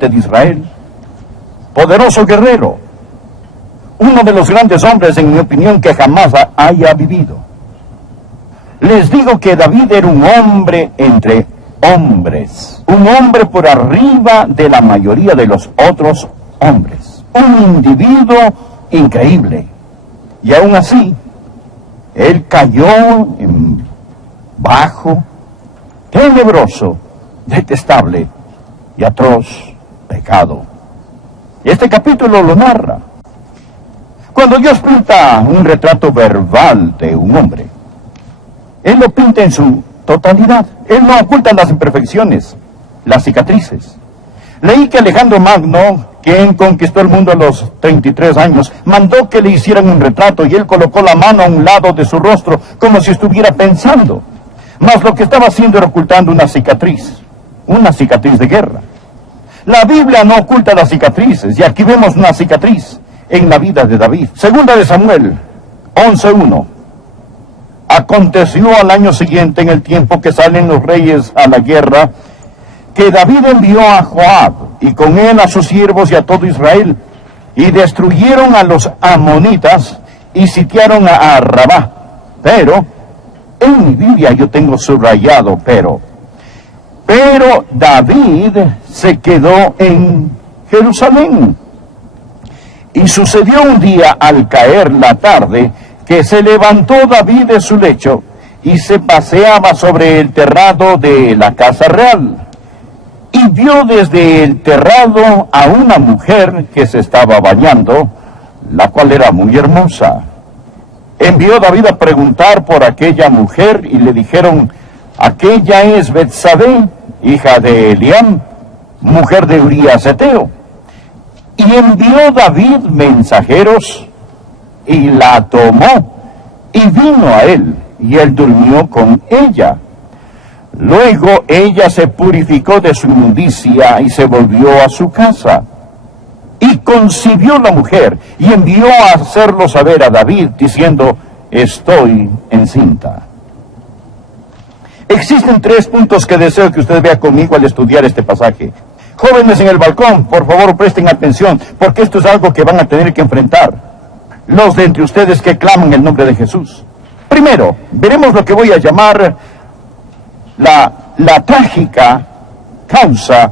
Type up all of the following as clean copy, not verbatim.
de Israel, poderoso guerrero, uno de los grandes hombres, en mi opinión, que jamás haya vivido. Les digo que David era un hombre entre hombres, un hombre por arriba de la mayoría de los otros hombres, un individuo increíble. Y aún así, él cayó en bajo, tenebroso, detestable y atroz pecado. Este capítulo lo narra. Cuando Dios pinta un retrato verbal de un hombre, Él lo pinta en su totalidad. Él no oculta las imperfecciones, las cicatrices. Leí que Alejandro Magno, quien conquistó el mundo a los 33 años, mandó que le hicieran un retrato y él colocó la mano a un lado de su rostro como si estuviera pensando. Mas lo que estaba haciendo era ocultando una cicatriz de guerra. La Biblia no oculta las cicatrices, y aquí vemos una cicatriz en la vida de David. Segunda de Samuel 11:1. Aconteció al año siguiente, en el tiempo que salen los reyes a la guerra, que David envió a Joab, y con él a sus siervos y a todo Israel, y destruyeron a los amonitas, y sitiaron a Rabá. Pero, en mi Biblia yo tengo subrayado, pero David se quedó en Jerusalén. Y sucedió un día, al caer la tarde, que se levantó David de su lecho y se paseaba sobre el terrado de la casa real. Y vio desde el terrado a una mujer que se estaba bañando, la cual era muy hermosa. Envió David a preguntar por aquella mujer y le dijeron: aquella es Betsabé, hija de Eliam, mujer de Urías Eteo. Y envió David mensajeros y la tomó y vino a él, y él durmió con ella. Luego ella se purificó de su inmundicia y se volvió a su casa. Y concibió la mujer y envió a hacerlo saber a David, diciendo: estoy encinta. Existen 3 puntos que deseo que usted vea conmigo al estudiar este pasaje. Jóvenes en el balcón, por favor presten atención, porque esto es algo que van a tener que enfrentar los de entre ustedes que claman el nombre de Jesús. Primero, veremos lo que voy a llamar la trágica causa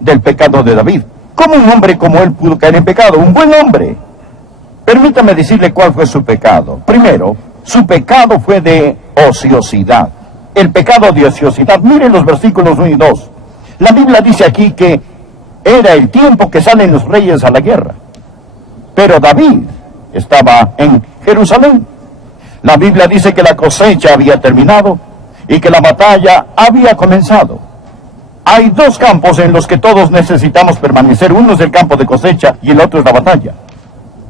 del pecado de David. ¿Cómo un hombre como él pudo caer en pecado? Un buen hombre. Permítame decirle cuál fue su pecado. Primero, su pecado fue de ociosidad. El pecado de ociosidad. Miren los versículos 1 y 2. La Biblia dice aquí que era el tiempo que salen los reyes a la guerra. Pero David estaba en Jerusalén. La Biblia dice que la cosecha había terminado y que la batalla había comenzado. Hay 2 campos en los que todos necesitamos permanecer. Uno es el campo de cosecha y el otro es la batalla.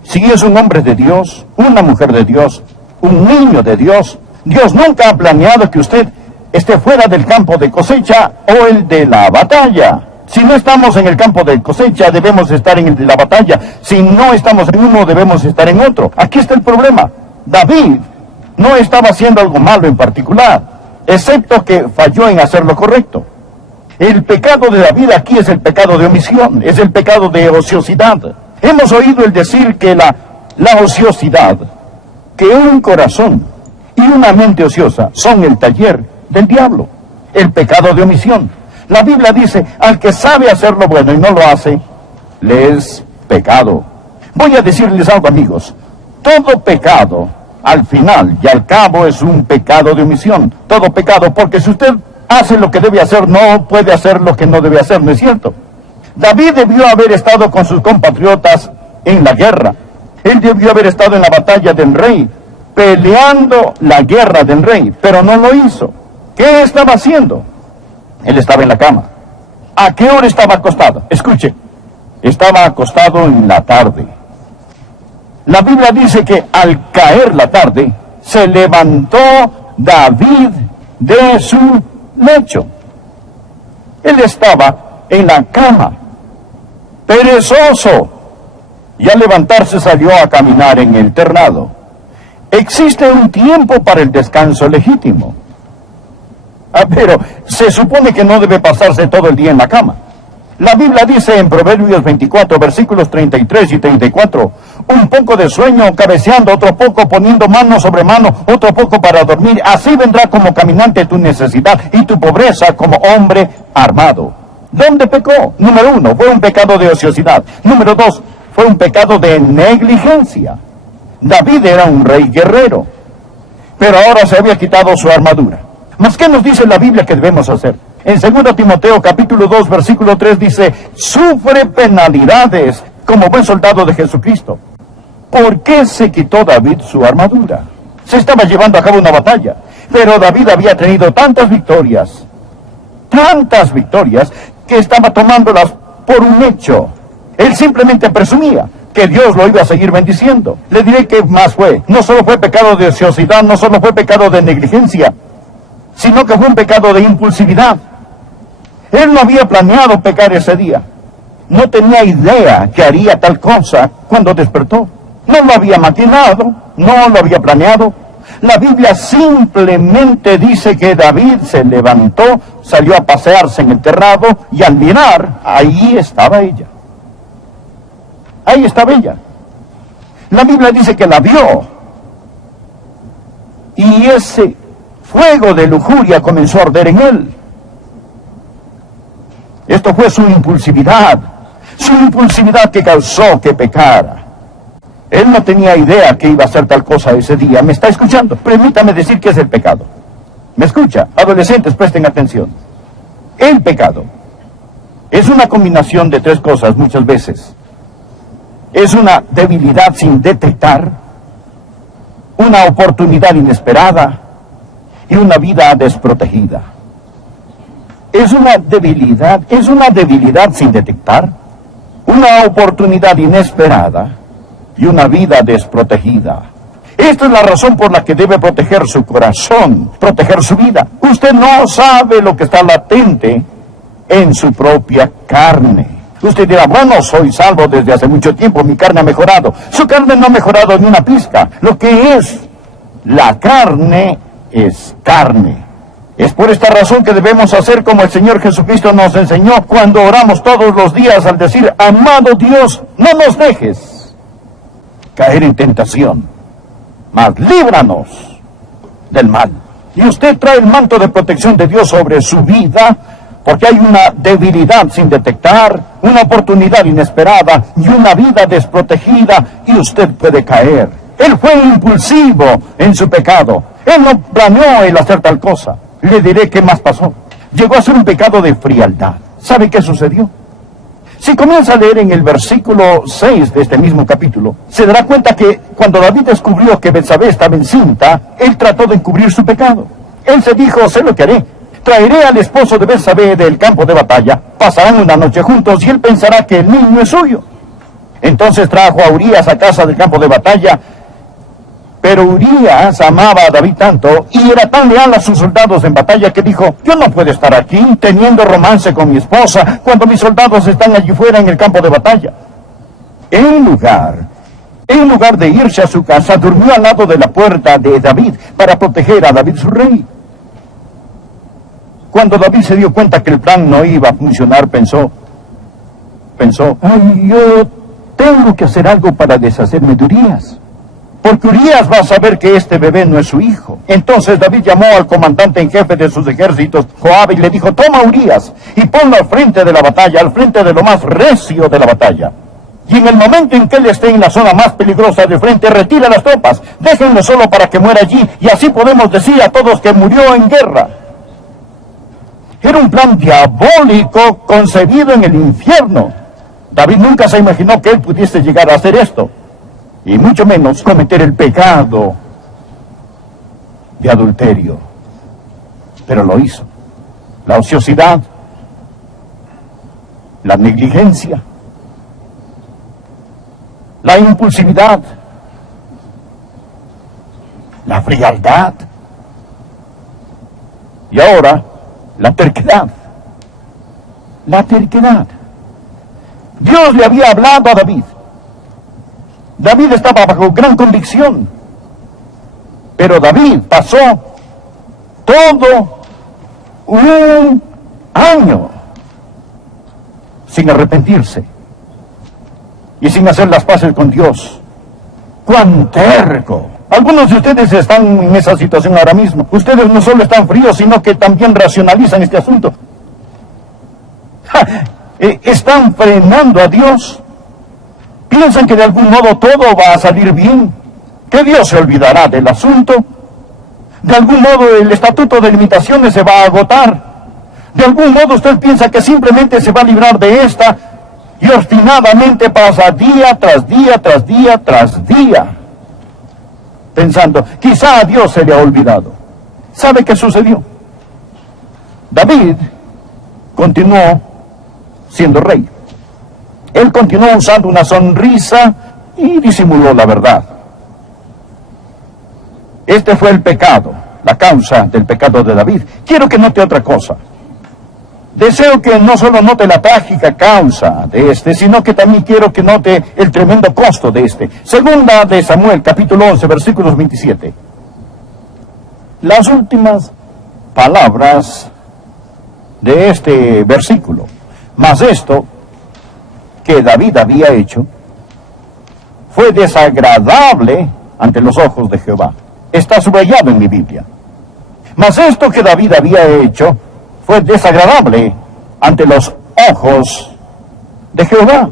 Si es un hombre de Dios, una mujer de Dios, un niño de Dios, Dios nunca ha planeado que usted esté fuera del campo de cosecha o el de la batalla. Si no estamos en el campo de cosecha, debemos estar en el de la batalla. Si no estamos en uno, debemos estar en otro. Aquí está el problema. David no estaba haciendo algo malo en particular, excepto que falló en hacer lo correcto. El pecado de David aquí es el pecado de omisión, es el pecado de ociosidad. Hemos oído el decir que la ociosidad, que un corazón y una mente ociosa son el taller del diablo, el pecado de omisión. La Biblia dice: al que sabe hacer lo bueno y no lo hace, le es pecado. Voy a decirles algo, amigos. Todo pecado, al final y al cabo, es un pecado de omisión. Todo pecado, porque si usted hace lo que debe hacer, no puede hacer lo que no debe hacer, ¿no es cierto? David debió haber estado con sus compatriotas en la guerra. Él debió haber estado en la batalla del rey, peleando la guerra del rey, pero no lo hizo. ¿Qué estaba haciendo? Él estaba en la cama. ¿A qué hora estaba acostado? Escuche, estaba acostado en la tarde. La Biblia dice que al caer la tarde, se levantó David de su lecho. Él estaba en la cama, perezoso, y al levantarse salió a caminar en el terrado. Existe un tiempo para el descanso legítimo. Pero se supone que no debe pasarse todo el día en la cama. La Biblia dice en Proverbios 24, versículos 33 y 34, un poco de sueño cabeceando, otro poco poniendo mano sobre mano, otro poco para dormir. Así vendrá como caminante tu necesidad y tu pobreza como hombre armado. ¿Dónde pecó? Número 1, fue un pecado de ociosidad. Número 2, fue un pecado de negligencia. David era un rey guerrero, pero ahora se había quitado su armadura. ¿Mas qué nos dice la Biblia que debemos hacer? En 2 Timoteo capítulo 2 versículo 3 dice, sufre penalidades como buen soldado de Jesucristo. ¿Por qué se quitó David su armadura? Se estaba llevando a cabo una batalla, pero David había tenido tantas victorias, que estaba tomándolas por un hecho. Él simplemente presumía que Dios lo iba a seguir bendiciendo. Le diré que más fue. No solo fue pecado de ociosidad, no solo fue pecado de negligencia, sino que fue un pecado de impulsividad. Él no había planeado pecar ese día. No tenía idea que haría tal cosa cuando despertó. No lo había maquinado, no lo había planeado. La Biblia simplemente dice que David se levantó, salió a pasearse en el terrado y al mirar, ahí estaba ella. Ahí estaba ella. La Biblia dice que la vio. Y ese fuego de lujuria comenzó a arder en él. Esto fue su impulsividad que causó que pecara. Él no tenía idea que iba a hacer tal cosa ese día. ¿Me está escuchando? Permítame decir qué es el pecado. ¿Me escucha? Adolescentes, presten atención. El pecado es una combinación de 3 cosas muchas veces. Es una debilidad sin detectar, una oportunidad inesperada y una vida desprotegida. Es una debilidad sin detectar, una oportunidad inesperada y una vida desprotegida. Esta es la razón por la que debe proteger su corazón, proteger su vida. Usted no sabe lo que está latente en su propia carne. Usted dirá, bueno, soy salvo desde hace mucho tiempo, mi carne ha mejorado. Su carne no ha mejorado ni una pizca. Lo que es la carne es carne. Es por esta razón que debemos hacer como el Señor Jesucristo nos enseñó cuando oramos todos los días al decir, amado Dios, no nos dejes caer en tentación, mas líbranos del mal. Y usted trae el manto de protección de Dios sobre su vida, porque hay una debilidad sin detectar, una oportunidad inesperada y una vida desprotegida, y usted puede caer. Él fue impulsivo en su pecado. Él no planeó el hacer tal cosa. Le diré qué más pasó. Llegó a ser un pecado de frialdad. ¿Sabe qué sucedió? Si comienza a leer en el versículo 6 de este mismo capítulo, se dará cuenta que cuando David descubrió que Betsabé estaba encinta, él trató de encubrir su pecado. Él se dijo, sé lo que haré. Traeré al esposo de Betsabé del campo de batalla, pasarán una noche juntos y él pensará que el niño es suyo. Entonces trajo a Urías a casa del campo de batalla, pero Urías amaba a David tanto y era tan leal a sus soldados en batalla que dijo, yo no puedo estar aquí teniendo romance con mi esposa cuando mis soldados están allí fuera en el campo de batalla. En lugar de irse a su casa, durmió al lado de la puerta de David para proteger a David su rey. Cuando David se dio cuenta que el plan no iba a funcionar, pensó, ay, yo tengo que hacer algo para deshacerme de Urías, porque Urías va a saber que este bebé no es su hijo. Entonces David llamó al comandante en jefe de sus ejércitos, Joab, y le dijo, toma a Urías y ponlo al frente de la batalla, al frente de lo más recio de la batalla. Y en el momento en que él esté en la zona más peligrosa de frente, retira las tropas, déjenlo solo para que muera allí, y así podemos decir a todos que murió en guerra. Era un plan diabólico concebido en el infierno. David nunca se imaginó que él pudiese llegar a hacer esto, y mucho menos cometer el pecado de adulterio. Pero lo hizo. La ociosidad, la negligencia, la impulsividad, la frialdad, y ahora la terquedad. La terquedad. Dios le había hablado a David. David estaba bajo gran convicción. Pero David pasó todo un año sin arrepentirse y sin hacer las paces con Dios. ¡Cuán terco! Algunos de ustedes están en esa situación ahora mismo. Ustedes no solo están fríos, sino que también racionalizan este asunto. Están frenando a Dios. Piensan que de algún modo todo va a salir bien, que Dios se olvidará del asunto. De algún modo el estatuto de limitaciones se va a agotar. De algún modo usted piensa que simplemente se va a librar de esta, y obstinadamente pasa día tras día, tras día, tras día, pensando, quizá a Dios se le ha olvidado. ¿Sabe qué sucedió? David continuó siendo rey. Él continuó usando una sonrisa y disimuló la verdad. Este fue el pecado, la causa del pecado de David. Quiero que note otra cosa. Deseo que no solo note la trágica causa de este, sino que también quiero que note el tremendo costo de este. Segunda de Samuel, capítulo 11, versículos 27. Las últimas palabras de este versículo. Mas esto que David había hecho fue desagradable ante los ojos de Jehová. Está subrayado en mi Biblia. Mas esto que David había hecho fue desagradable ante los ojos de Jehová.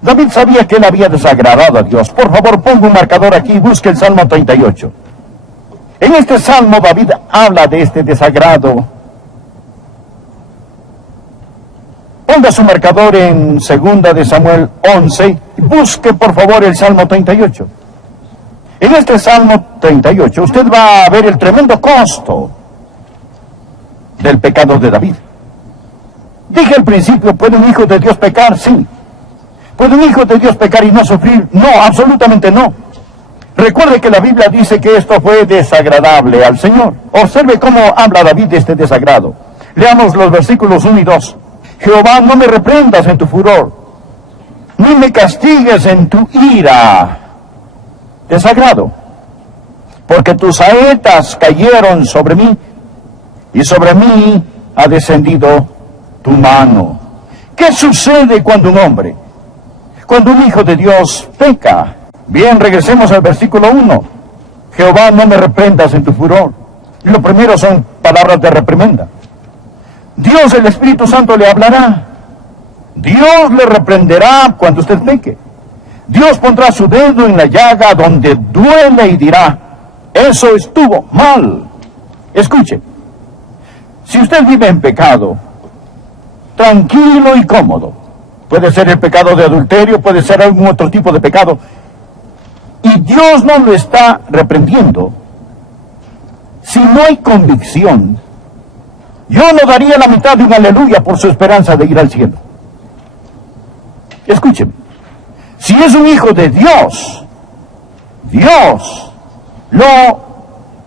David sabía que él había desagradado a Dios. Por favor, ponga un marcador aquí y busque el Salmo 38. En este Salmo David habla de este desagrado. Ponga su marcador en 2 de Samuel 11 y busque por favor el Salmo 38. En este Salmo 38 usted va a ver el tremendo costo del pecado de David. Dije al principio, ¿puede un hijo de Dios pecar? Sí. ¿Puede un hijo de Dios pecar y no sufrir? No, absolutamente no. Recuerde que la Biblia dice que esto fue desagradable al Señor. Observe cómo habla David de este desagrado. Leamos los versículos 1 y 2. Jehová, no me reprendas en tu furor, ni me castigues en tu ira. Desagrado. Porque tus saetas cayeron sobre mí, y sobre mí ha descendido tu mano. ¿Qué sucede cuando un hombre, cuando un hijo de Dios peca? Bien, regresemos al versículo 1. Jehová, no me reprendas en tu furor. Y lo primero son palabras de reprimenda. Dios, el Espíritu Santo, le hablará. Dios le reprenderá cuando usted peque. Dios pondrá su dedo en la llaga donde duele y dirá, eso estuvo mal. Escuche, si usted vive en pecado, tranquilo y cómodo, puede ser el pecado de adulterio, puede ser algún otro tipo de pecado, y Dios no lo está reprendiendo, si no hay convicción, yo no daría la mitad de un aleluya por su esperanza de ir al cielo. Escúcheme, si es un hijo de Dios, Dios lo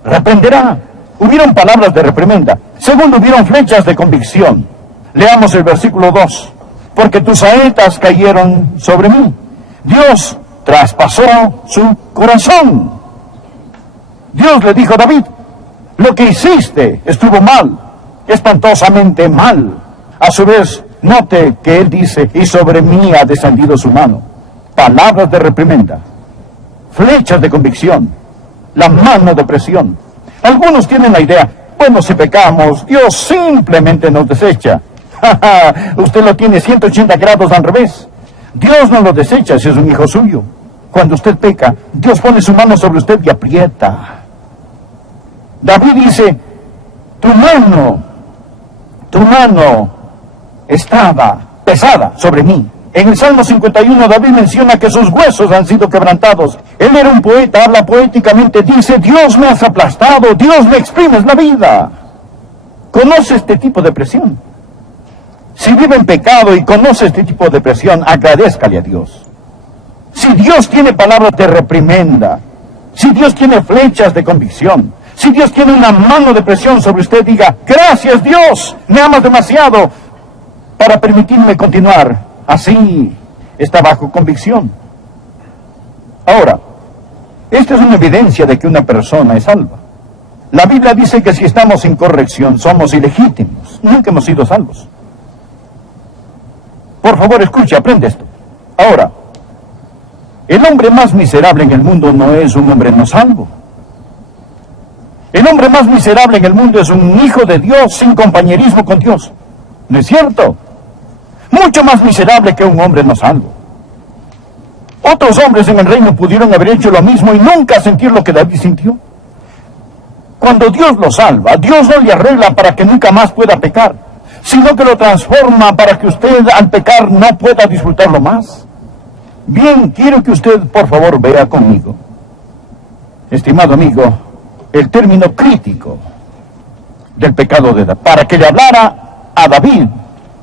reprenderá. Hubieron palabras de reprimenda. Segundo, hubieron flechas de convicción. Leamos el versículo 2. Porque tus saetas cayeron sobre mí. Dios traspasó su corazón. Dios le dijo a David, lo que hiciste estuvo mal, espantosamente mal. A su vez, note que él dice, y sobre mí ha descendido su mano. Palabras de reprimenda, flechas de convicción, la mano de presión. Algunos tienen la idea, bueno, si pecamos, Dios simplemente nos desecha. Usted lo tiene 180 grados al revés. Dios no lo desecha si es un hijo suyo. Cuando usted peca, Dios pone su mano sobre usted y aprieta. David dice, tu mano estaba pesada sobre mí. En el Salmo 51 David menciona que sus huesos han sido quebrantados. Él era un poeta, habla poéticamente, dice, Dios me has aplastado, Dios me exprimes la vida. ¿Conoce este tipo de presión? Si vive en pecado y conoce este tipo de presión, agradézcale a Dios. Si Dios tiene palabras de reprimenda, si Dios tiene flechas de convicción, si Dios tiene una mano de presión sobre usted, diga, gracias Dios, me amas demasiado para permitirme continuar. Así está bajo convicción. Ahora, esta es una evidencia de que una persona es salva. La Biblia dice que si estamos sin corrección somos ilegítimos. Nunca hemos sido salvos. Por favor, escuche, aprende esto. Ahora, el hombre más miserable en el mundo no es un hombre no salvo. El hombre más miserable en el mundo es un hijo de Dios sin compañerismo con Dios. ¿No es cierto? Mucho más miserable que un hombre no salvo. Otros hombres en el reino pudieron haber hecho lo mismo y nunca sentir lo que David sintió. Cuando Dios lo salva, Dios no le arregla para que nunca más pueda pecar, sino que lo transforma para que usted al pecar no pueda disfrutarlo más. Bien, quiero que usted por favor vea conmigo, estimado amigo, el término crítico del pecado de David, para que le hablara a David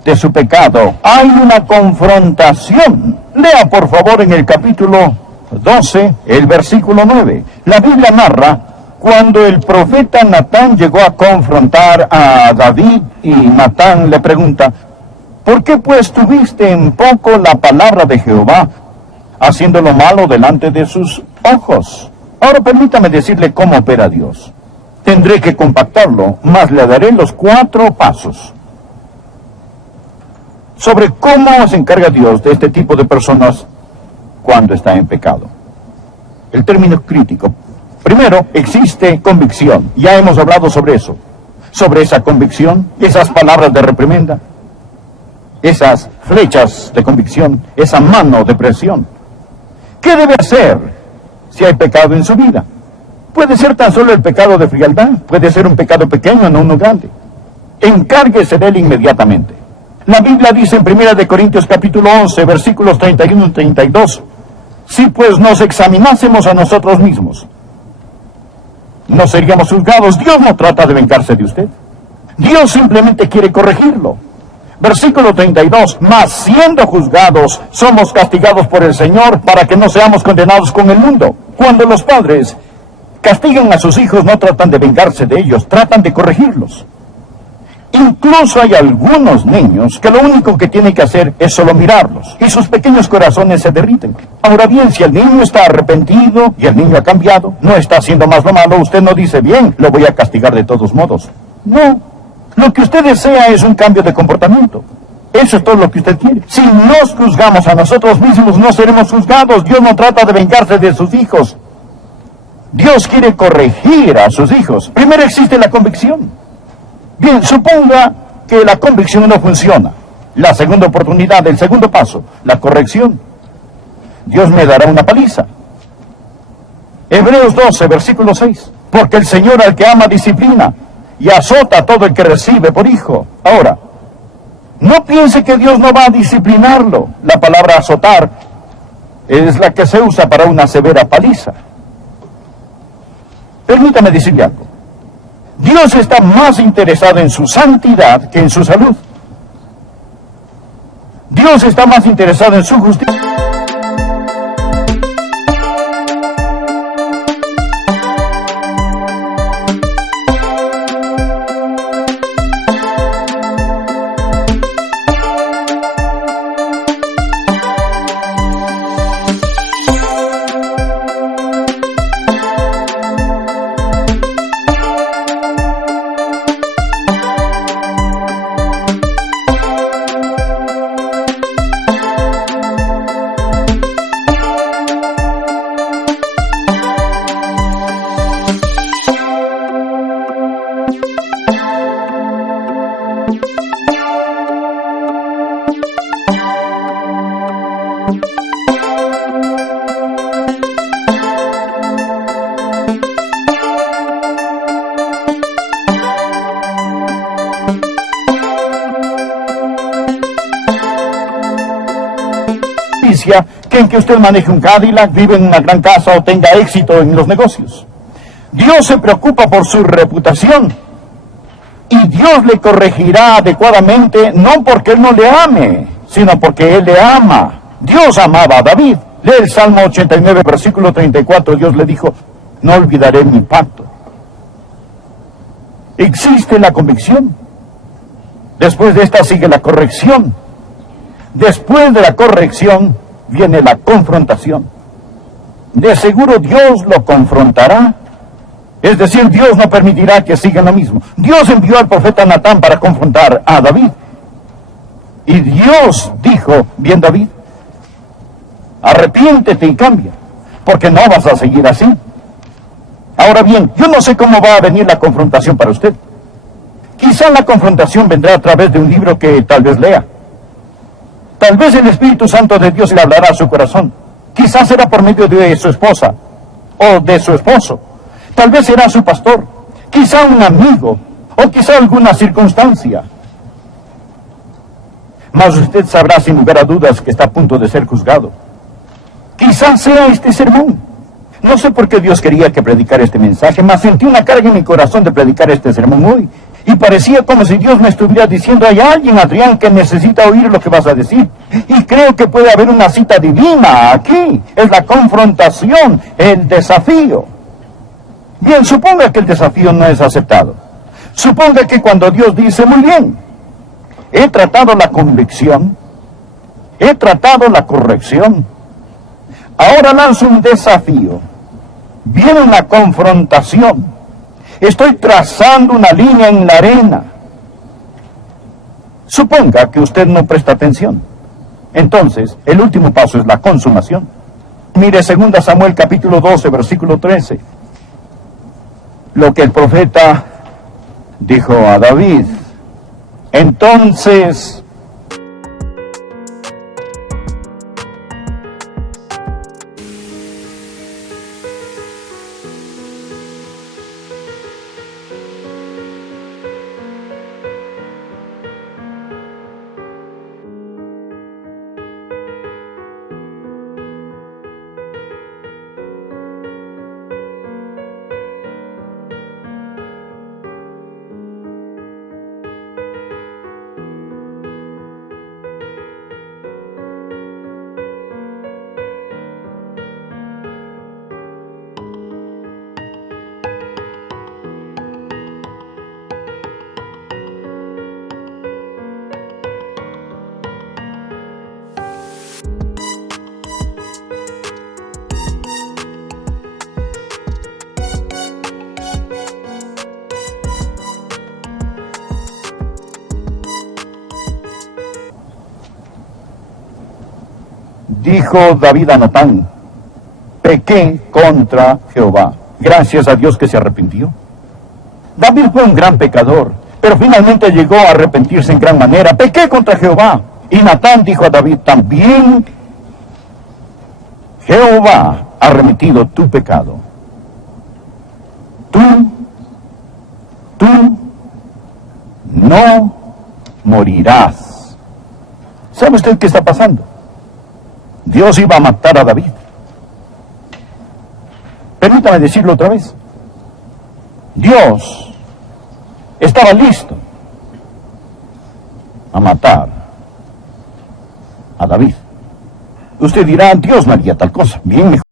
de su pecado. Hay una confrontación. Lea por favor en el capítulo 12, el versículo 9. La Biblia narra cuando el profeta Natán llegó a confrontar a David y Natán le pregunta, ¿por qué pues tuviste en poco la palabra de Jehová, haciendo lo malo delante de sus ojos? Ahora permítame decirle cómo opera Dios. Tendré que compactarlo, mas le daré los 4 pasos sobre cómo se encarga Dios de este tipo de personas cuando está en pecado. El término crítico. Primero, existe convicción. Ya hemos hablado sobre eso. Sobre esa convicción, esas palabras de reprimenda, esas flechas de convicción, esa mano de presión. ¿Qué debe hacer si hay pecado en su vida? Puede ser tan solo el pecado de frialdad, puede ser un pecado pequeño, no uno grande. Encárguese de él inmediatamente. La Biblia dice en 1 de Corintios capítulo 11, versículos 31 y 32, si pues nos examinásemos a nosotros mismos, no seríamos juzgados. Dios no trata de vengarse de usted. Dios simplemente quiere corregirlo. Versículo 32, mas siendo juzgados, somos castigados por el Señor para que no seamos condenados con el mundo. Cuando los padres castigan a sus hijos, no tratan de vengarse de ellos, tratan de corregirlos. Incluso hay algunos niños que lo único que tienen que hacer es solo mirarlos, y sus pequeños corazones se derriten. Ahora bien, si el niño está arrepentido y el niño ha cambiado, no está haciendo más lo malo, usted no dice, bien, lo voy a castigar de todos modos. No, lo que usted desea es un cambio de comportamiento. Eso es todo lo que usted quiere. Si nos juzgamos a nosotros mismos, no seremos juzgados. Dios no trata de vengarse de sus hijos. Dios quiere corregir a sus hijos. Primero existe la convicción. Bien, suponga que la convicción no funciona. La segunda oportunidad, el segundo paso, la corrección. Dios me dará una paliza. Hebreos 12, versículo 6. Porque el Señor al que ama disciplina y azota a todo el que recibe por hijo. Ahora, no piense que Dios no va a disciplinarlo. La palabra azotar es la que se usa para una severa paliza. Permítame decirle algo. Dios está más interesado en su santidad que en su salud. Dios está más interesado en su justicia. Que en que usted maneje un Cadillac, vive en una gran casa o tenga éxito en los negocios. Dios se preocupa por su reputación y Dios le corregirá adecuadamente, no porque Él no le ame, sino porque Él le ama. Dios amaba a David. Lee el Salmo 89, versículo 34, Dios le dijo, no olvidaré mi pacto. Existe la convicción. Después de esta sigue la corrección. Después de la corrección viene la confrontación. De seguro Dios lo confrontará. Es decir, Dios no permitirá que sigan lo mismo. Dios envió al profeta Natán para confrontar a David. Y Dios dijo, bien David, arrepiéntete y cambia, porque no vas a seguir así. Ahora bien, yo no sé cómo va a venir la confrontación para usted. Quizá la confrontación vendrá a través de un libro que tal vez lea. Tal vez el Espíritu Santo de Dios le hablará a su corazón. Quizás será por medio de su esposa o de su esposo. Tal vez será su pastor, quizá un amigo o quizá alguna circunstancia. Mas usted sabrá sin lugar a dudas que está a punto de ser juzgado. Quizás sea este sermón. No sé por qué Dios quería que predicara este mensaje, mas sentí una carga en mi corazón de predicar este sermón hoy. Y parecía como si Dios me estuviera diciendo, hay alguien, Adrián, que necesita oír lo que vas a decir. Y creo que puede haber una cita divina aquí. Es la confrontación, el desafío. Bien, suponga que el desafío no es aceptado. Suponga que cuando Dios dice, muy bien, he tratado la convicción, he tratado la corrección, ahora lanzo un desafío. Viene una confrontación. Estoy trazando una línea en la arena. Suponga que usted no presta atención. Entonces, el último paso es la consumación. Mire 2 Samuel capítulo 12, versículo 13. Lo que el profeta dijo a David. Entonces, dijo David a Natán, pequé contra Jehová. Gracias a Dios que se arrepintió. David fue un gran pecador, pero finalmente llegó a arrepentirse en gran manera. Pequé contra Jehová. Y Natán dijo a David, también Jehová ha remitido tu pecado. Tú no morirás. ¿Sabe usted qué está pasando? Dios iba a matar a David. Permítame decirlo otra vez. Dios estaba listo a matar a David. Usted dirá, Dios no haría tal cosa. Bien, mejor.